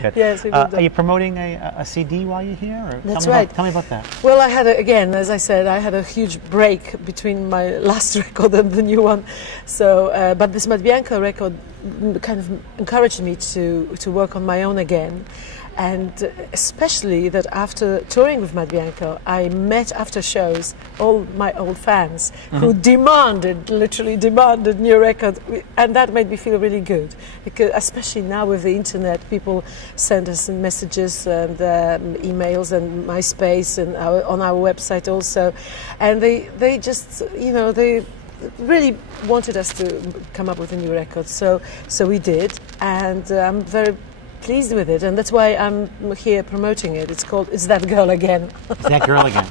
Good. Yes, are you promoting a CD while you're here? Or That's right. Tell me about that. Well, I had, again, as I said, I had a huge break between my last record and the new one. So, but this Matt Bianco record kind of encouraged me to work on my own again. And especially that after touring with Matt Bianco, I met after shows all my old fans who literally demanded new records, and that made me feel really good. Because especially now with the internet, people send us messages and emails and MySpace and on our website also, and they just, you know, they really wanted us to come up with a new record. So we did, and I'm very pleased with it, and that's why I'm here promoting it. It's called "It's That Girl Again." It's That Girl Again.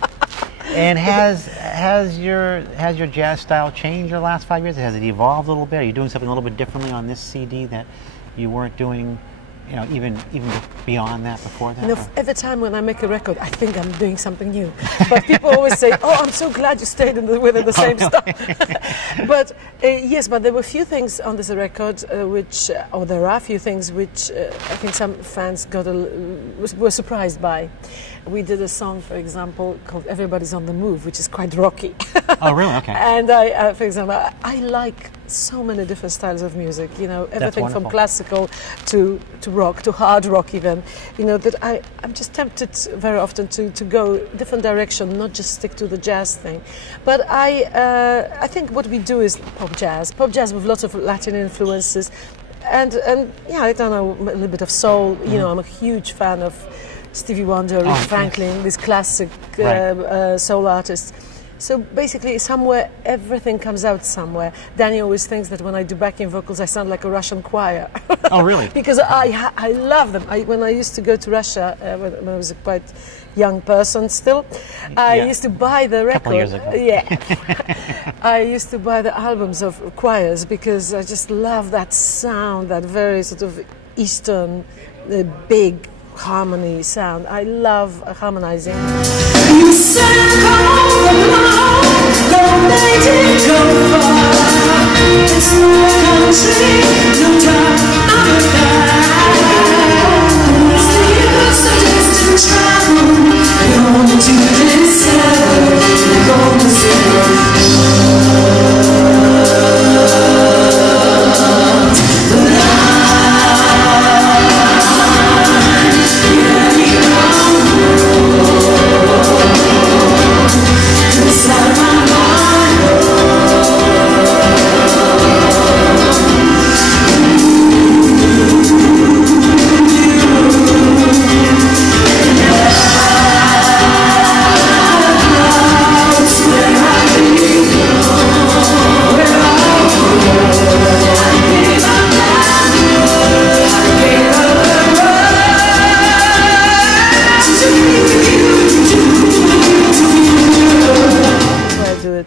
And has your jazz style changed in the last 5 years? Has it evolved a little bit? Are you doing something a little bit differently on this CD that you weren't doing, you know, even beyond that before that? You know, every time when I make a record, I think I'm doing something new. But people always say, "Oh, I'm so glad you stayed within the same stuff." But yes, but there were a few things on this record there are a few things which I think some fans were surprised by. We did a song, for example, called "Everybody's on the Move," which is quite rocky. Oh, really? Okay. And for example, I like so many different styles of music. You know, everything from classical to rock, to hard rock even. You know, that I'm just tempted very often to go different direction, not just stick to the jazz thing. But I think what we do is pop jazz with lots of Latin influences, and yeah, I don't know, a little bit of soul. You know, I'm a huge fan of Stevie Wonder, Aretha Franklin, these classic soul artists. So basically, somewhere, everything comes out somewhere. Danny always thinks that when I do backing vocals, I sound like a Russian choir. Oh, really? Because I love them. When I used to go to Russia, when I was a quite young person still, I used to buy the record. A couple years ago. Yeah. I used to buy the albums of choirs because I just love that sound, that very sort of Eastern, big harmony sound. I love harmonizing. You said go native, go far. It's no country, no time, what's the use of distant travel? We're going to discover, we're going to see.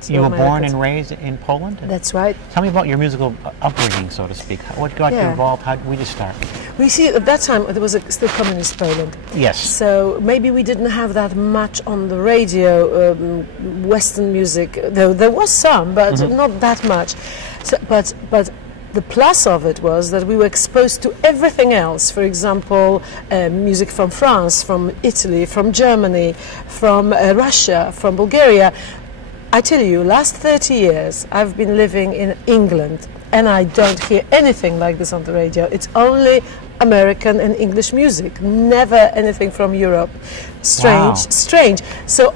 You were born and raised in Poland? That's right. Tell me about your musical upbringing, so to speak. What got you involved? How did you start? We see at that time there was still communist Poland. Yes. So maybe we didn't have that much on the radio, Western music. Though there was some, but not that much. So, but the plus of it was that we were exposed to everything else. For example, music from France, from Italy, from Germany, from Russia, from Bulgaria. I tell you, last 30 years I've been living in England, and I don't hear anything like this on the radio. It's only American and English music, never anything from Europe. Strange. So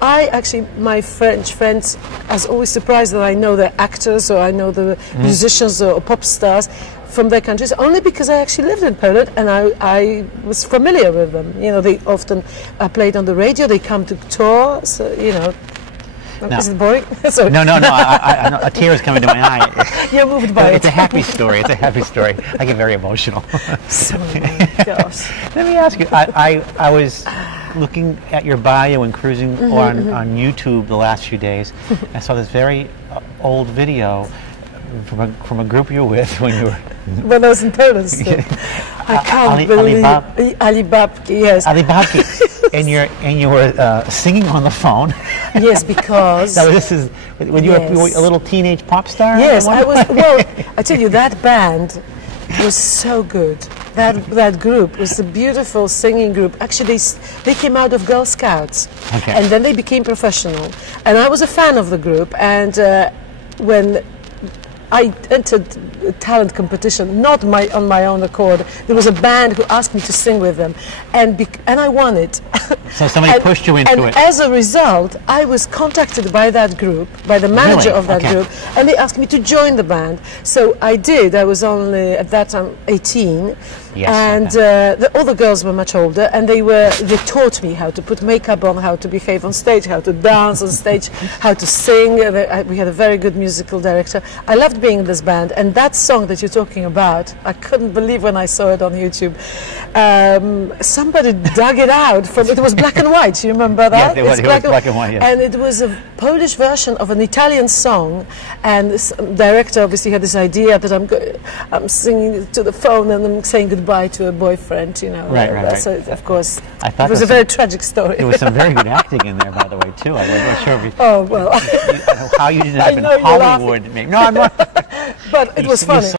my French friends are always surprised that I know the actors or I know the musicians or pop stars from their countries, only because I actually lived in Poland and I was familiar with them. You know, they often played on the radio, they come to tour, so, you know. No. Is it boring? No. A tear is coming to my eye. You're moved by it. It's a happy story. It's a happy story. I get very emotional. Gosh. Let me ask you. I was looking at your bio and cruising on YouTube the last few days. I saw this very old video from a group you were with when you were. When I was in Poland still. I can't believe Ali Babki, yes. Ali Babki. and you were singing on the phone. Yes, because now this is when you were a little teenage pop star. Yes, I was. Well, I tell you, that band was so good. that group was a beautiful singing group. Actually, they came out of Girl Scouts, Okay. and then they became professional. And I was a fan of the group. And when I entered a talent competition, not on my own accord. There was a band who asked me to sing with them, and I won it. So somebody pushed you into it. And as a result, I was contacted by that group, by the manager Really? of that Okay. group, and they asked me to join the band. So I did. I was only at that time 18. Yes, And all the girls were much older, and they taught me how to put makeup on, how to behave on stage, how to dance on stage, how to sing. We had a very good musical director. I loved being in this band, and that song that you're talking about, I couldn't believe when I saw it on YouTube. Somebody dug it out from. It was black and white. You remember that? Yes, it was black and white. Yes. And it was a Polish version of an Italian song, and this director obviously had this idea that I'm singing to the phone and I'm saying goodbye to a boyfriend, you know. Right. So of course, I thought it was a very tragic story. There was some very good acting in there, by the way, too. I wasn't sure if you, Oh well, how you ended I up in know you're Hollywood. Maybe. No, I'm not. but it was funny.